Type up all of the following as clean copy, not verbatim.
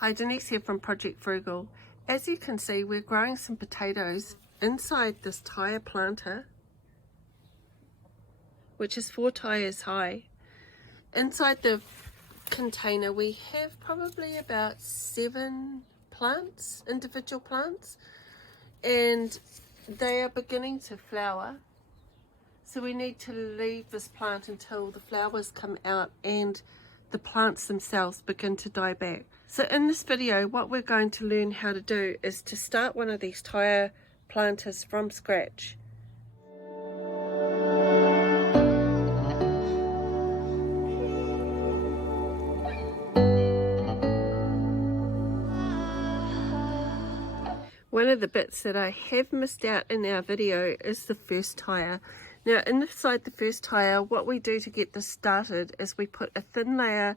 Hi, Denise here from Project Frugal. As you can see, we're growing some potatoes inside this tyre planter, which is 4 tyres high. Inside the container we have probably about 7 plants, individual plants, and they are beginning to flower. So we need to leave this plant until the flowers come out and the plants themselves begin to die back. So in this video, what we're going to learn how to do is to start one of these tyre planters from scratch. One of the bits that I have missed out in our video is the first tyre. Now inside the first tyre, what we do to get this started is we put a thin layer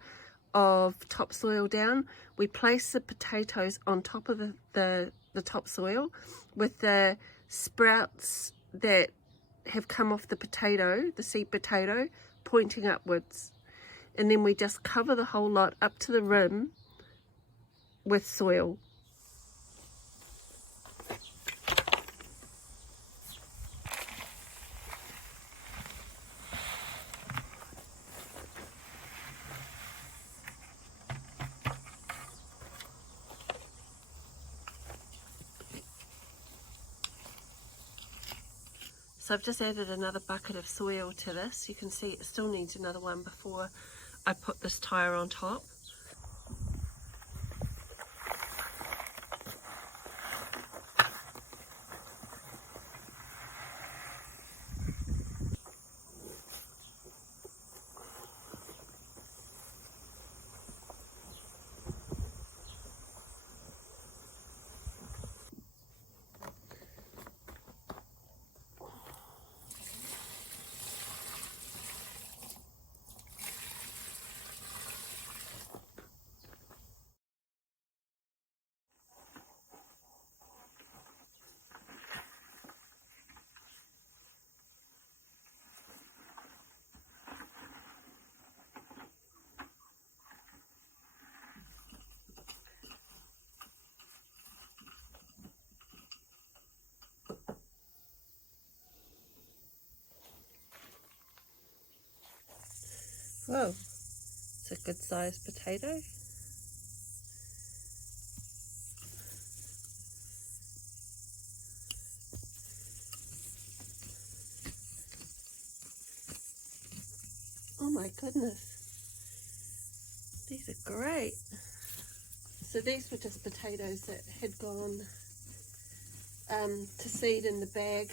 of topsoil down. We place the potatoes on top of the topsoil with the sprouts that have come off the potato, the seed potato, pointing upwards. And then we just cover the whole lot up to the rim with soil. So I've just added another bucket of soil to this. You can see it still needs another one before I put this tyre on top. Whoa, it's a good sized potato. Oh my goodness, these are great. So these were just potatoes that had gone to seed in the bag